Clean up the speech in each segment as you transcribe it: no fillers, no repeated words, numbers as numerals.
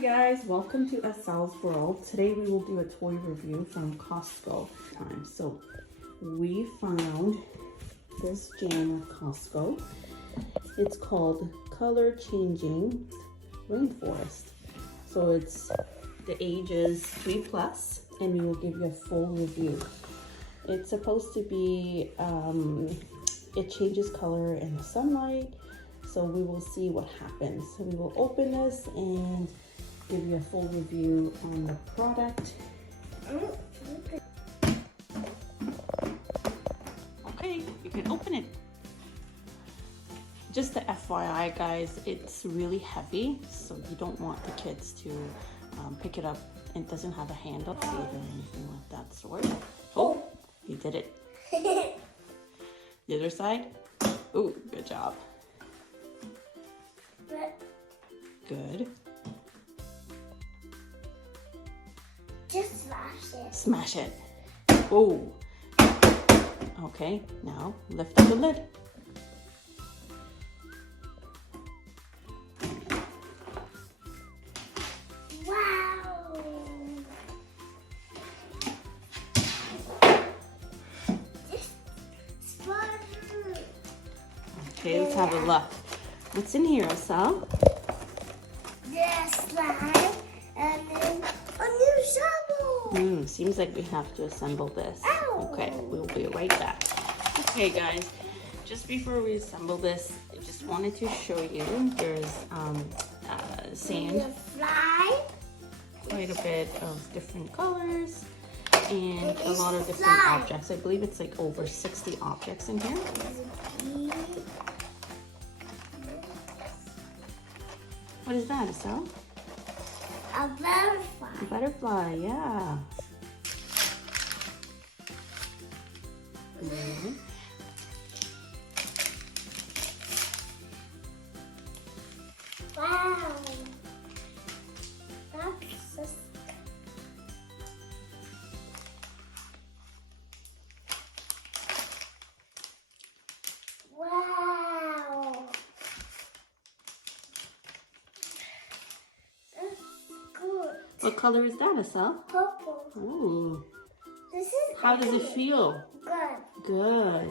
guys, welcome to Esal's World. Today we will do a toy review from Costco time. So we found this jam at Costco. It's called Color Changing Rainforest. So it's the age is 3+, and we will give you a full review. It's supposed to be, it changes color in the sunlight. So we will see what happens. So we will open this and give you a full review on the product. Okay, you can open it. Just the FYI guys, it's really heavy, so you don't want the kids to pick it up. It doesn't have a handle or anything like that sort. Oh, you did it. The other side. Oh, good job. Good. Just smash it. Smash it. Oh. Okay, now lift up the lid. Wow. Just splatter. Okay, let's have a look. What's in here, Asal? The slime and then a new shovel. Seems like we have to assemble this. Ow. Okay, we'll be right back. Okay, guys, just before we assemble this, I just wanted to show you there's sand, The fly. quite a bit of different colors, and It a is lot of different slime. objects. I believe it's like over 60 objects in here. What is that, Asal? A butterfly. A butterfly, yeah. Mhm. Wow. That's just... Wow. That's good. What color is that, Asal? Purple. Ooh. This is How does it feel? good. Good.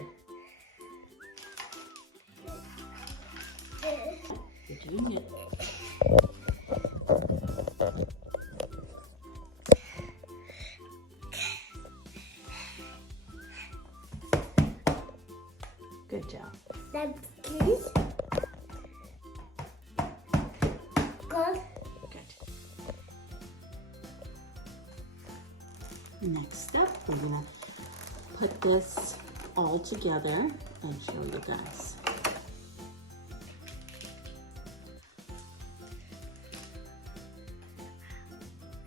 You're doing it. Good job. Then please. Good. Good. Next up, we're gonna put this all together and show you guys.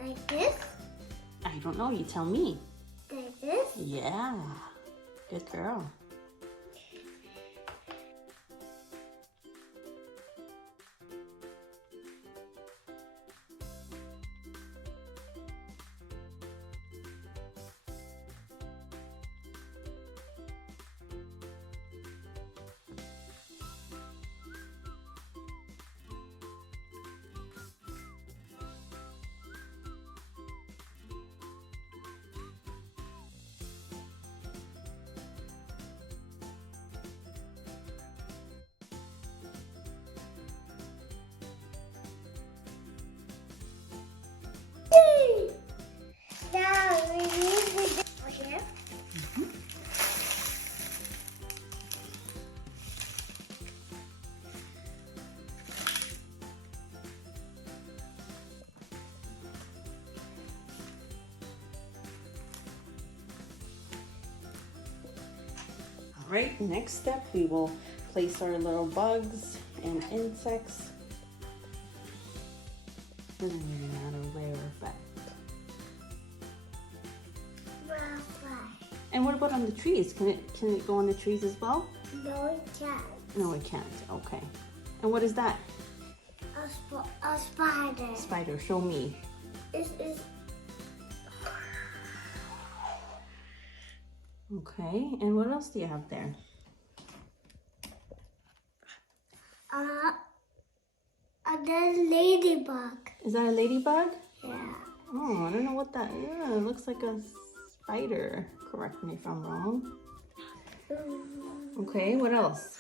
Like this. I don't know, you tell me. Like this. Yeah, good girl. Now we need to do here. All right, next step, we will place our little bugs and insects. Doesn't really matter where, but. Butterfly. And what about on the trees? Can it go on the trees as well? No, it can't. No, it can't. Okay. And what is that? A spider. Spider, show me. This is Okay, and what else do you have there? a the ladybug. Is that a ladybug? Yeah. Oh, I don't know what that is. Yeah, it looks like a spider. Correct me if I'm wrong. Okay, what else?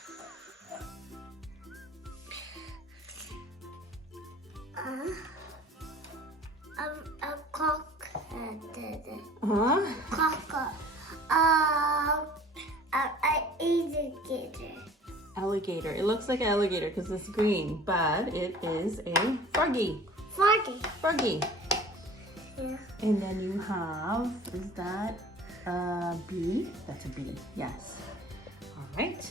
A cock. Huh? Cock. An alligator. Alligator. It looks like an alligator because it's green, but it is a froggy. Froggy. Yeah. And then you have, is that a bee? That's a bee, yes. All right.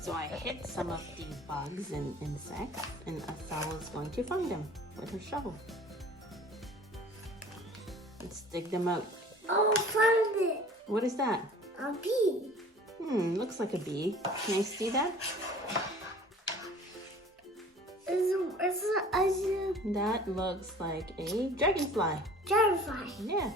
So I hit some of the bugs and insects, and Asal is going to find them with her shovel. Let's dig them out. Oh, found it. What is that? A bee. Looks like a bee. Can I see that? That looks like a dragonfly. Dragonfly. Yeah.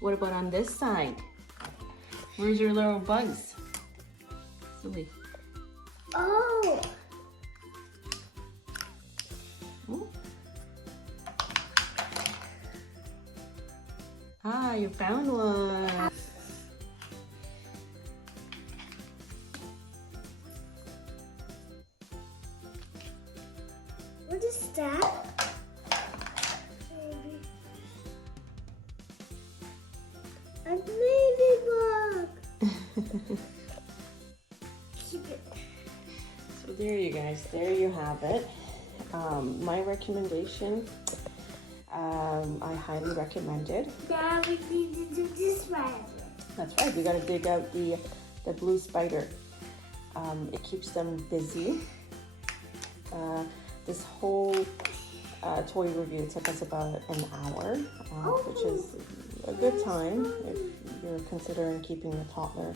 What about on this side? Where's your little bugs? Silly. Oh. Ooh. Ah, you found one. What is that? Maybe. A ladybug. Keep it. So there you guys, there you have it. My recommendation, I highly recommend it. Now we need to do this one. That's right, we gotta dig out the blue spider. It keeps them busy. This whole toy review took us about an hour, which is a good time if you're considering keeping the toddler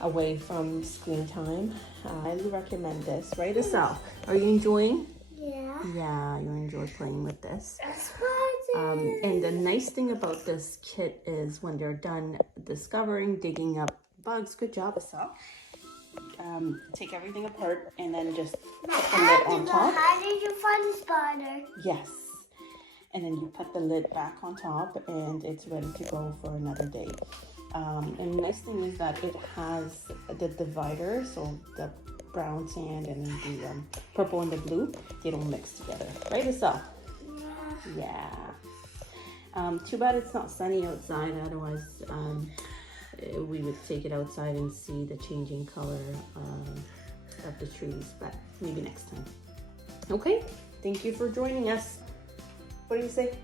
away from screen time. I highly recommend this. Right, Asal? Are you enjoying? Yeah. Yeah, you enjoy playing with this. A spider. And the nice thing about this kit is when they're done discovering, digging up bugs, good job, Asal. Take everything apart and then just put the lid on top. How did you find the spider? Yes. And then you put the lid back on top and it's ready to go for another day. And the nice thing is that it has the divider, so the brown sand and the purple and the blue, they don't mix together. Right, Asal? Yeah. Yeah. Too bad it's not sunny outside, otherwise we would take it outside and see the changing color of the trees, but maybe next time. Okay, thank you for joining us. What do you say?